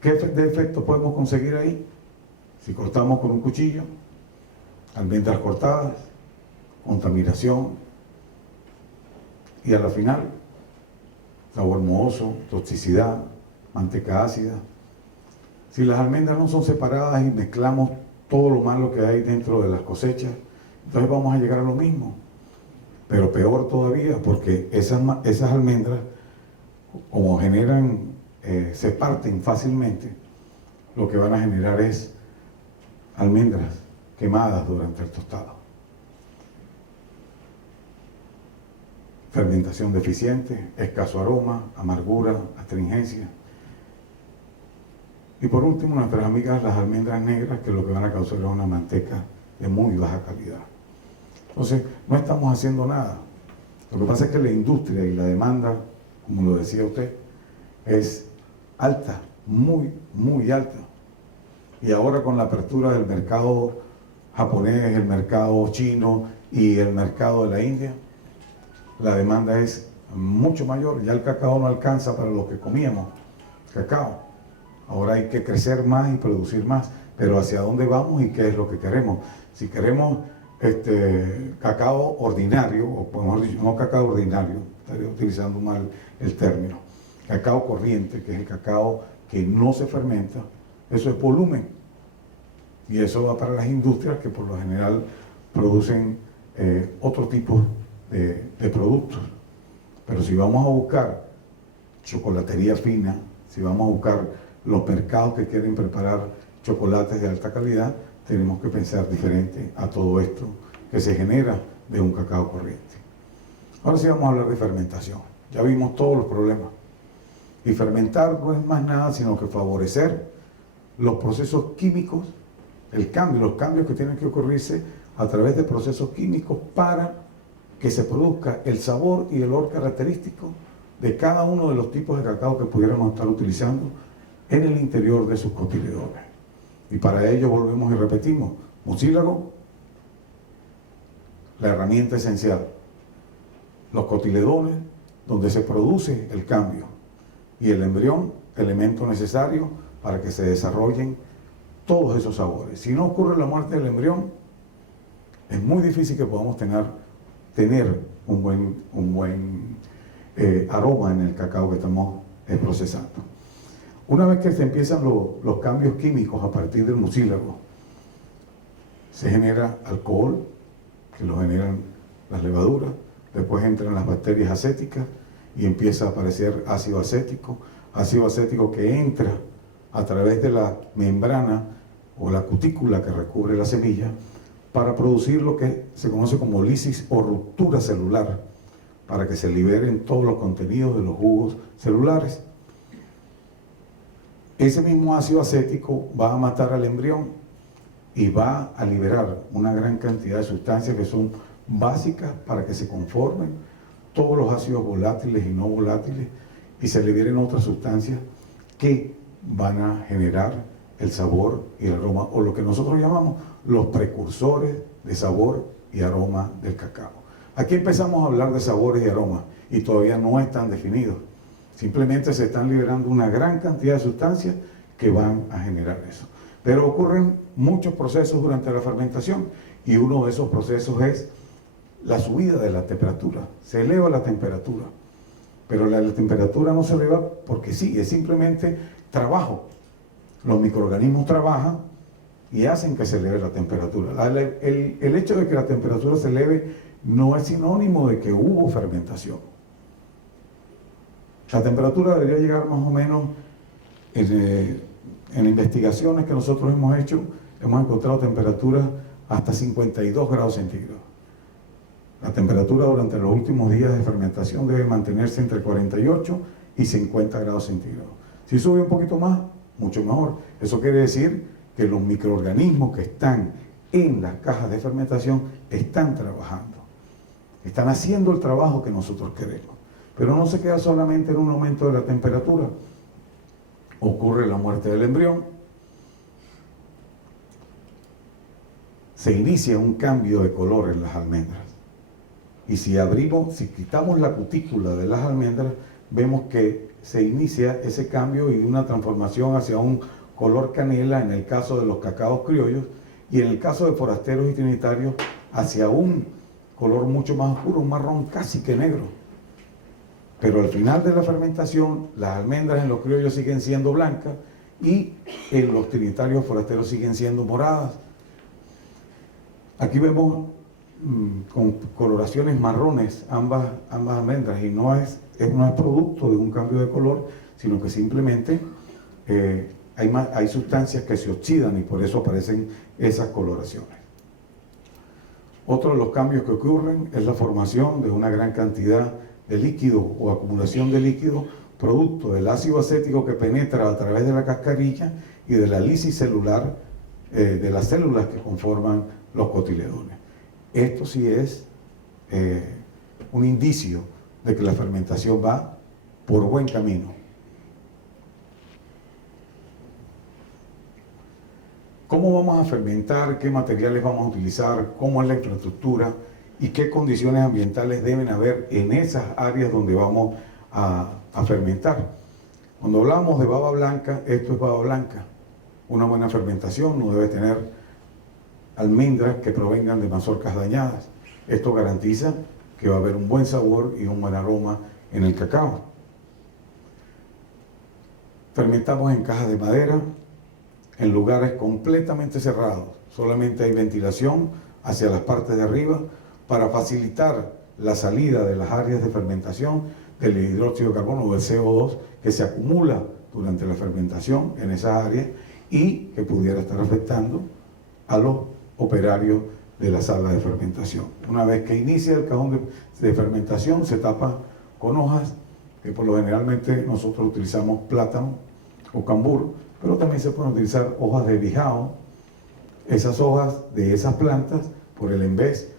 ¿Qué de efecto podemos conseguir ahí? Si cortamos con un cuchillo, almendras cortadas, contaminación, y a la final, sabor mohoso, toxicidad, manteca ácida. Si las almendras no son separadas y mezclamos todo lo malo que hay dentro de las cosechas, entonces vamos a llegar a lo mismo. Pero peor todavía, porque esas almendras, como generan, se parten fácilmente, lo que van a generar es almendras quemadas durante el tostado. Fermentación deficiente, escaso aroma, amargura, astringencia. Y por último, nuestras amigas las almendras negras, que lo que van a causar es una manteca de muy baja calidad. Entonces, no estamos haciendo nada. Lo que pasa es que la industria y la demanda, como lo decía usted, es alta, muy, muy alta. Y ahora con la apertura del mercado japonés, el mercado chino y el mercado de la India, la demanda es mucho mayor. Ya el cacao no alcanza para los que comíamos cacao. Ahora hay que crecer más y producir más. Pero ¿hacia dónde vamos y qué es lo que queremos? Si queremos cacao ordinario, o podemos decir, no cacao ordinario, estaría utilizando mal el término, cacao corriente, que es el cacao que no se fermenta, eso es volumen. Y eso va para las industrias que por lo general producen otro tipo de productos. Pero si vamos a buscar chocolatería fina, si vamos a buscar los mercados que quieren preparar chocolates de alta calidad, tenemos que pensar diferente a todo esto que se genera de un cacao corriente. Ahora sí vamos a hablar de fermentación. Ya vimos todos los problemas. Y fermentar no es más nada sino que favorecer los procesos químicos, los cambios que tienen que ocurrirse a través de procesos químicos para que se produzca el sabor y el olor característico de cada uno de los tipos de cacao que pudiéramos estar utilizando en el interior de sus cotiledones. Y para ello volvemos y repetimos, mucílago, la herramienta esencial, los cotiledones, donde se produce el cambio, y el embrión, elemento necesario para que se desarrollen todos esos sabores. Si no ocurre la muerte del embrión, es muy difícil que podamos tener un buen aroma en el cacao que estamos procesando. Una vez que se empiezan los cambios químicos a partir del mucílago, se genera alcohol, que lo generan las levaduras, después entran las bacterias acéticas y empieza a aparecer ácido acético que entra a través de la membrana o la cutícula que recubre la semilla para producir lo que se conoce como lisis o ruptura celular, para que se liberen todos los contenidos de los jugos celulares. Ese mismo ácido acético va a matar al embrión y va a liberar una gran cantidad de sustancias que son básicas para que se conformen todos los ácidos volátiles y no volátiles y se liberen otras sustancias que van a generar el sabor y el aroma, o lo que nosotros llamamos los precursores de sabor y aroma del cacao. Aquí empezamos a hablar de sabores y aromas y todavía no están definidos. Simplemente se están liberando una gran cantidad de sustancias que van a generar eso. Pero ocurren muchos procesos durante la fermentación y uno de esos procesos es la subida de la temperatura. Se eleva la temperatura, pero la temperatura no se eleva porque sí, es simplemente trabajo. Los microorganismos trabajan y hacen que se eleve la temperatura. El hecho de que la temperatura se eleve no es sinónimo de que hubo fermentación. La temperatura debería llegar más o menos, en investigaciones que nosotros hemos hecho, hemos encontrado temperaturas hasta 52 grados centígrados. La temperatura durante los últimos días de fermentación debe mantenerse entre 48 y 50 grados centígrados. Si sube un poquito más, mucho mejor. Eso quiere decir que los microorganismos que están en las cajas de fermentación están trabajando. Están haciendo el trabajo que nosotros queremos. Pero no se queda solamente en un aumento de la temperatura. Ocurre la muerte del embrión. Se inicia un cambio de color en las almendras. Y si quitamos la cutícula de las almendras, vemos que se inicia ese cambio y una transformación hacia un color canela en el caso de los cacaos criollos, y en el caso de forasteros y trinitarios hacia un color mucho más oscuro, un marrón casi que negro. Pero al final de la fermentación, las almendras en los criollos siguen siendo blancas y en los trinitarios forasteros siguen siendo moradas. Aquí vemos con coloraciones marrones ambas almendras, y no es producto de un cambio de color, sino que simplemente hay sustancias que se oxidan y por eso aparecen esas coloraciones. Otro de los cambios que ocurren es la formación de una gran cantidad de líquido o acumulación de líquido producto del ácido acético que penetra a través de la cascarilla y de la lisis celular de las células que conforman los cotiledones. Esto sí es un indicio de que la fermentación va por buen camino. ¿Cómo vamos a fermentar? ¿Qué materiales vamos a utilizar? ¿Cómo es la infraestructura? ¿Y qué condiciones ambientales deben haber en esas áreas donde vamos a fermentar? Cuando hablamos de baba blanca, esto es baba blanca. Una buena fermentación no debe tener almendras que provengan de mazorcas dañadas. Esto garantiza que va a haber un buen sabor y un buen aroma en el cacao. Fermentamos en cajas de madera, en lugares completamente cerrados. Solamente hay ventilación hacia las partes de arriba para facilitar la salida de las áreas de fermentación del hidróxido de carbono o del CO2 que se acumula durante la fermentación en esas áreas y que pudiera estar afectando a los operarios de la sala de fermentación. Una vez que inicia el cajón de fermentación, se tapa con hojas, que por lo generalmente nosotros utilizamos plátano o cambur, pero también se pueden utilizar hojas de bijao. Esas hojas de esas plantas, por el envés,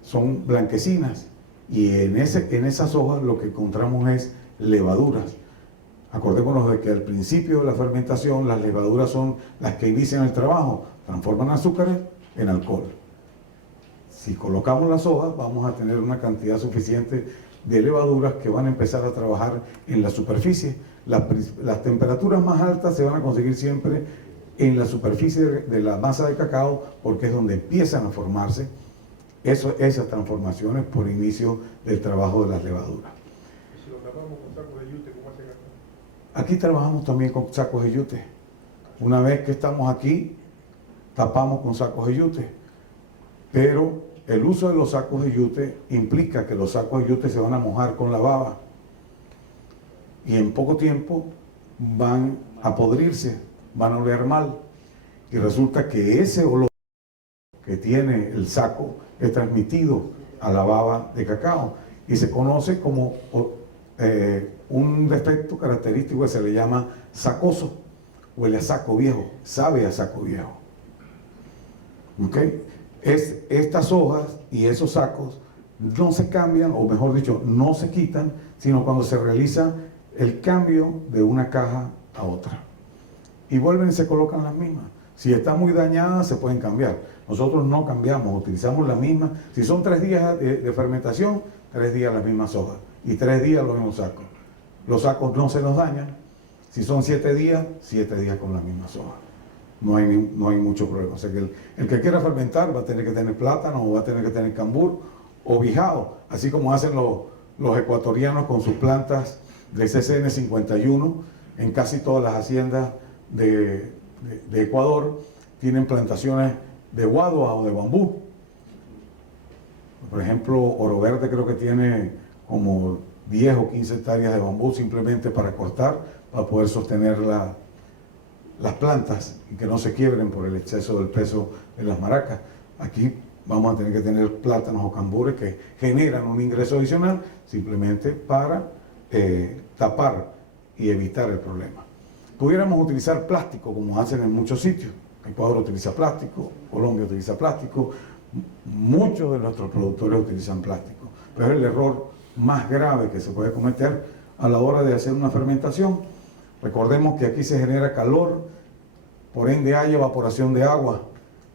son blanquecinas, y en esas hojas lo que encontramos es levaduras. Acordémonos de que al principio de la fermentación las levaduras son las que inician el trabajo, transforman azúcares en alcohol. Si colocamos las hojas, vamos a tener una cantidad suficiente de levaduras que van a empezar a trabajar en la superficie. Las temperaturas más altas se van a conseguir siempre en la superficie de la masa de cacao, porque es donde empiezan a formarse esas transformaciones por inicio del trabajo de las levaduras. ¿Y si lo tapamos con sacos de yute, cómo hacen acá? Aquí trabajamos también con sacos de yute. Una vez que estamos aquí, tapamos con sacos de yute. Pero el uso de los sacos de yute implica que los sacos de yute se van a mojar con la baba. Y en poco tiempo van a podrirse, van a oler mal. Y resulta que ese olor que tiene el saco es transmitido a la baba de cacao y se conoce como un defecto característico que se le llama sacoso. Huele a saco viejo, sabe a saco viejo. ¿Ok? Estas hojas y esos sacos no se cambian, o mejor dicho, no se quitan, sino cuando se realiza el cambio de una caja a otra. Y vuelven y se colocan las mismas. Si están muy dañadas, se pueden cambiar. Nosotros no cambiamos, utilizamos la misma. Si son 3 días de fermentación, 3 días las mismas hojas. Y 3 días los mismos sacos. Los sacos no se nos dañan. Si son 7 días, 7 días con las mismas hojas. No hay mucho problema. O sea que el que quiera fermentar va a tener que tener plátano, o va a tener que tener cambur o bijao, así como hacen los ecuatorianos con sus plantas de CCN 51. En casi todas las haciendas de Ecuador tienen plantaciones de guadua o de bambú. Por ejemplo, Oro Verde creo que tiene como 10 o 15 hectáreas de bambú simplemente para cortar, para poder sostener las plantas y que no se quiebren por el exceso del peso de las maracas. Aquí vamos a tener que tener plátanos o cambures que generan un ingreso adicional simplemente para tapar y evitar el problema. Pudiéramos utilizar plástico como hacen en muchos sitios. Ecuador utiliza plástico, Colombia utiliza plástico, muchos de nuestros productores utilizan plástico, pero es el error más grave que se puede cometer a la hora de hacer una fermentación. Recordemos que aquí se genera calor, por ende hay evaporación de agua.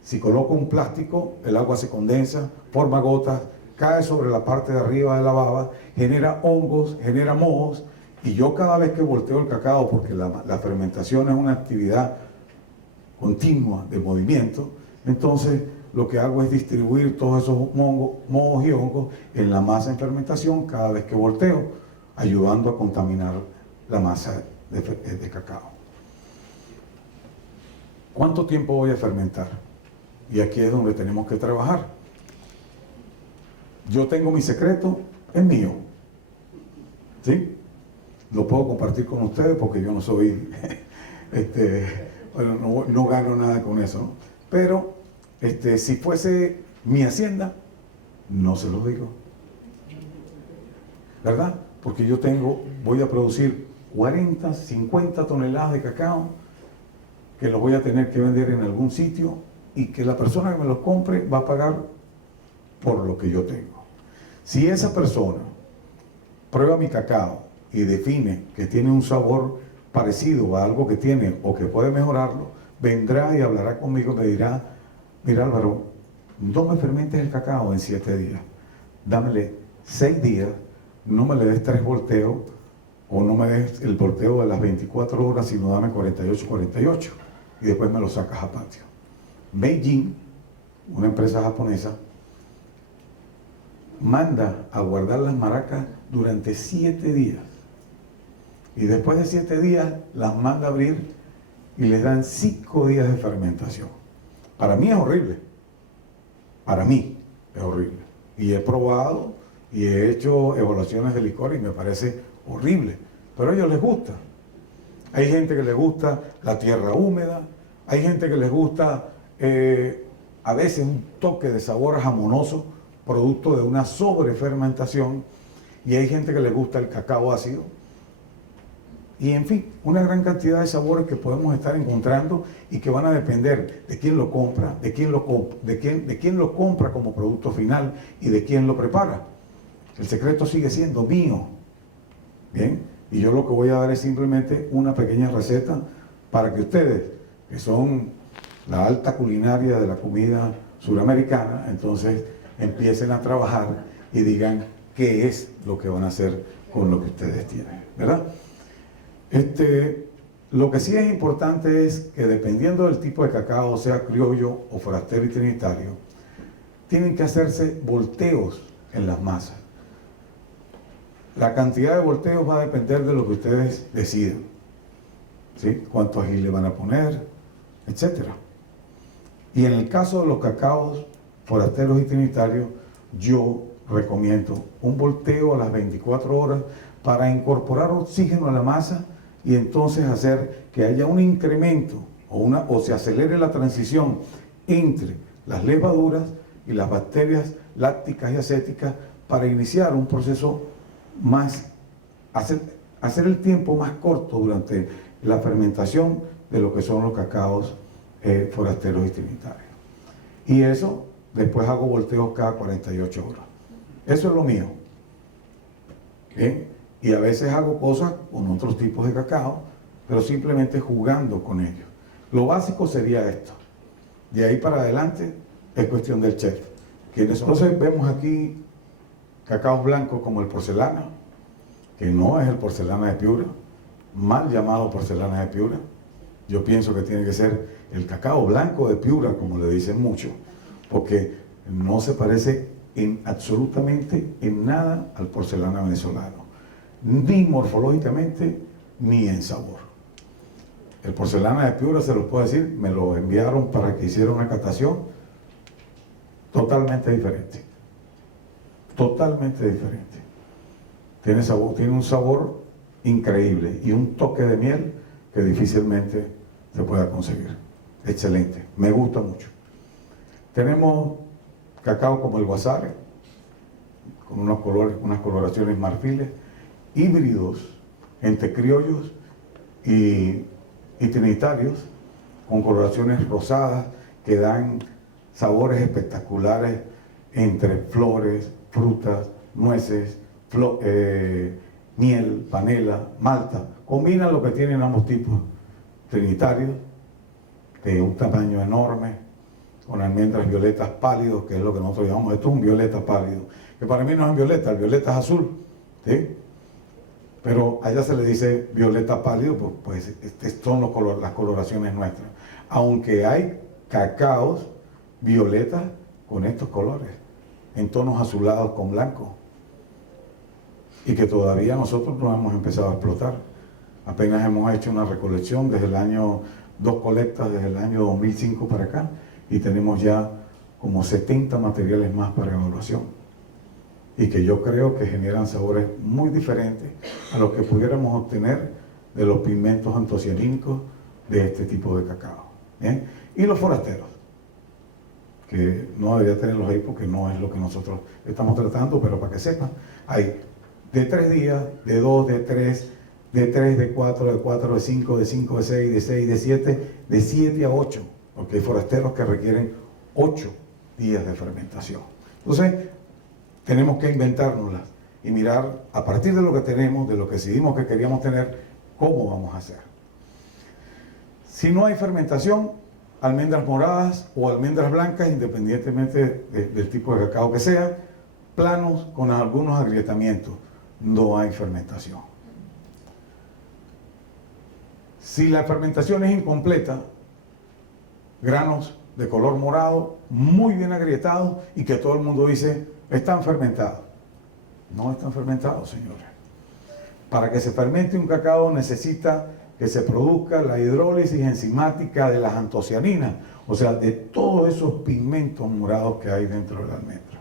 Si coloco un plástico, el agua se condensa, forma gotas cae sobre la parte de arriba de la baba, genera hongos, genera mohos, y yo cada vez que volteo el cacao, porque la fermentación es una actividad continua de movimiento, entonces lo que hago es distribuir todos esos mohos y hongos en la masa en fermentación cada vez que volteo, ayudando a contaminar la masa de cacao. ¿Cuánto tiempo voy a fermentar? Y aquí es donde tenemos que trabajar. Yo tengo mi secreto, es mío. ¿Sí? Lo puedo compartir con ustedes porque yo no soy, bueno, no gano nada con eso, ¿no? Pero si fuese mi hacienda, no se los digo. ¿Verdad? Porque yo voy a producir 40, 50 toneladas de cacao que los voy a tener que vender en algún sitio y que la persona que me los compre va a pagar por lo que yo tengo. Si esa persona prueba mi cacao y define que tiene un sabor parecido a algo que tiene o que puede mejorarlo, vendrá y hablará conmigo y me dirá: mira, Álvaro, no me fermentes el cacao en 7 días, dámele 6 días, no me le des 3 volteos o no me des el volteo de las 24 horas, sino dame 48 y después me lo sacas a patio. Meijin, una empresa japonesa, manda a guardar las maracas durante 7 días y después de 7 días las manda a abrir y les dan 5 días de fermentación. Para mí es horrible, para mí es horrible, y he probado y he hecho evaluaciones de licor y me parece horrible, pero a ellos les gusta. Hay gente que les gusta la tierra húmeda, hay gente que les gusta a veces un toque de sabor jamonoso producto de una sobrefermentación, y hay gente que les gusta el cacao ácido, y en fin, una gran cantidad de sabores que podemos estar encontrando y que van a depender de quién lo compra, de quién lo compra como producto final y de quién lo prepara. El secreto sigue siendo mío. Bien, y yo lo que voy a dar es simplemente una pequeña receta para que ustedes, que son la alta culinaria de la comida suramericana, entonces empiecen a trabajar y digan qué es lo que van a hacer con lo que ustedes tienen, ¿verdad? Lo que sí es importante es que dependiendo del tipo de cacao, sea criollo o forastero y trinitario, tienen que hacerse volteos en las masas. La cantidad de volteos va a depender de lo que ustedes decidan, ¿sí? Cuánto ají le van a poner, etcétera. Y en el caso de los cacaos forasteros y trinitarios, yo recomiendo un volteo a las 24 horas para incorporar oxígeno a la masa y entonces hacer que haya un incremento o se acelere la transición entre las levaduras y las bacterias lácticas y acéticas para iniciar un proceso hacer el tiempo más corto durante la fermentación de lo que son los cacaos forasteros y trinitarios. Y eso, después hago volteos cada 48 horas. Eso es lo mío. ¿Bien? Y a veces hago cosas con otros tipos de cacao, pero simplemente jugando con ellos. Lo básico sería esto. De ahí para adelante es cuestión del chef. Entonces vemos aquí cacaos blancos como el porcelana, que no es el porcelana de Piura, mal llamado porcelana de Piura. Yo pienso que tiene que ser el cacao blanco de Piura, como le dicen mucho, porque no se parece absolutamente en nada al porcelana venezolano, ni morfológicamente ni en sabor. El porcelana de Piura, se los puedo decir, me lo enviaron para que hiciera una catación totalmente diferente. Totalmente diferente. Tiene un sabor increíble y un toque de miel que difícilmente se pueda conseguir. Excelente, me gusta mucho. Tenemos cacao como el Guasare, con unos colores, unas coloraciones marfiles, híbridos entre criollos y trinitarios, con coloraciones rosadas que dan sabores espectaculares entre flores, frutas, nueces, miel, panela, malta. Combinan lo que tienen ambos tipos. Trinitarios, de un tamaño enorme, con almendras violetas pálidos, que es lo que nosotros llamamos, esto es un violeta pálido, que para mí no es violeta, el violeta es azul, ¿sí? Pero allá se le dice violeta pálido, pues estas son las coloraciones nuestras. Aunque hay cacaos violetas con estos colores, en tonos azulados con blanco, y que todavía nosotros no hemos empezado a explotar. Apenas hemos hecho una recolección desde el año, 2 colectas desde el año 2005 para acá, y tenemos ya como 70 materiales más para evaluación, y que yo creo que generan sabores muy diferentes a los que pudiéramos obtener de los pigmentos antocianínicos de este tipo de cacao. ¿Bien? Y los forasteros, que no debería tenerlos ahí porque no es lo que nosotros estamos tratando, pero para que sepan, hay de 3 días, de 2, de 3, de 3, de 4, de 4, de 5, de 5, de 6, de 6, de 7, de 7 a 8, porque hay forasteros que requieren 8 días de fermentación. Entonces, tenemos que inventárnoslas y mirar a partir de lo que tenemos, de lo que decidimos que queríamos tener, cómo vamos a hacer. Si no hay fermentación, almendras moradas o almendras blancas, independientemente del tipo de cacao que sea, planos con algunos agrietamientos, no hay fermentación. Si la fermentación es incompleta, granos de color morado, muy bien agrietados y que todo el mundo dice, están fermentados. No están fermentados, señores. Para que se fermente un cacao necesita que se produzca la hidrólisis enzimática de las antocianinas, o sea, de todos esos pigmentos morados que hay dentro de la almendra.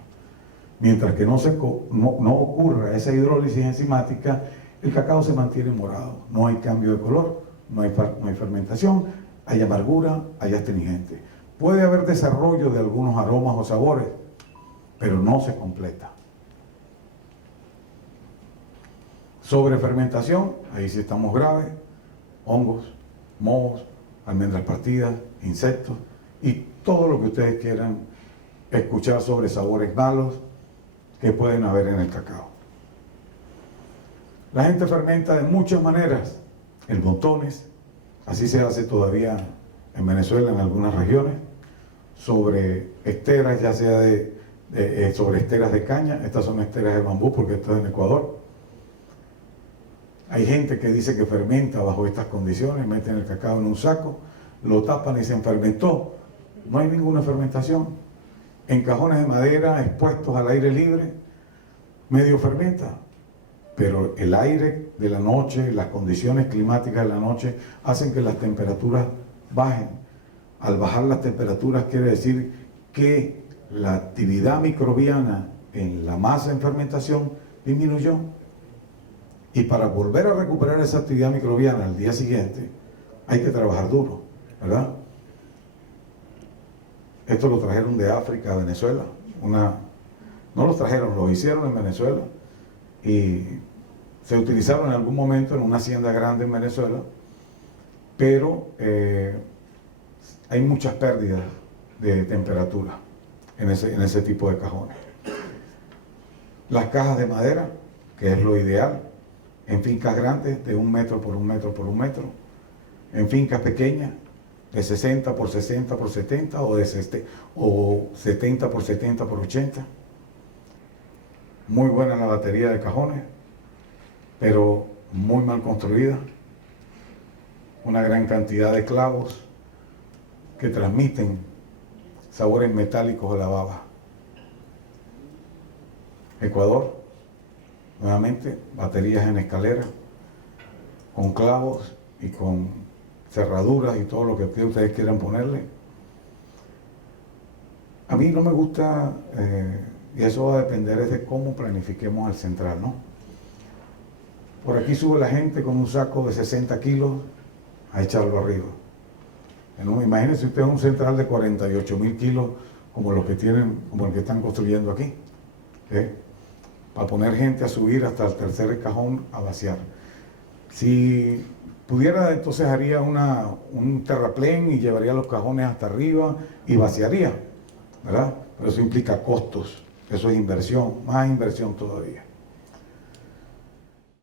Mientras que no ocurra esa hidrólisis enzimática, el cacao se mantiene morado. No hay cambio de color, no hay fermentación, hay amargura, hay astringente. Puede haber desarrollo de algunos aromas o sabores, pero no se completa. Sobre fermentación, ahí sí estamos graves, hongos, mohos, almendras partidas, insectos y todo lo que ustedes quieran escuchar sobre sabores malos que pueden haber en el cacao. La gente fermenta de muchas maneras, en montones, así se hace todavía en Venezuela, en algunas regiones, sobre esteras, ya sea sobre esteras de caña. Estas son esteras de bambú porque esto es en Ecuador. Hay gente que dice que fermenta bajo estas condiciones, meten el cacao en un saco, lo tapan y se fermentó. No hay ninguna fermentación. En cajones de madera expuestos al aire libre, medio fermenta. Pero el aire de la noche, las condiciones climáticas de la noche, hacen que las temperaturas bajen. Al bajar las temperaturas quiere decir que la actividad microbiana en la masa en fermentación disminuyó. Y para volver a recuperar esa actividad microbiana al día siguiente, hay que trabajar duro, ¿verdad? Esto lo trajeron de África a Venezuela. No lo trajeron, lo hicieron en Venezuela. Y se utilizaron en algún momento en una hacienda grande en Venezuela. Pero hay muchas pérdidas de temperatura en ese tipo de cajones. Las cajas de madera, que es lo ideal, en fincas grandes de 1 metro por 1 metro por 1 metro, en fincas pequeñas de 60 por 60 por 70 o 70 por 70 por 80. Muy buena la batería de cajones, pero muy mal construida. Una gran cantidad de clavos que transmiten sabores metálicos a la baba. Ecuador, nuevamente, baterías en escalera, con clavos y con cerraduras y todo lo que ustedes quieran ponerle. A mí no me gusta, y eso va a depender de cómo planifiquemos el central, ¿no? Por aquí sube la gente con un saco de 60 kilos a echarlo arriba. Imagínense ustedes un central de 48.000 kilos como el que están construyendo aquí, para poner gente a subir hasta el tercer cajón a vaciar. Si pudiera, entonces haría un terraplén y llevaría los cajones hasta arriba y vaciaría, ¿verdad? Pero eso implica costos, eso es inversión, más inversión todavía.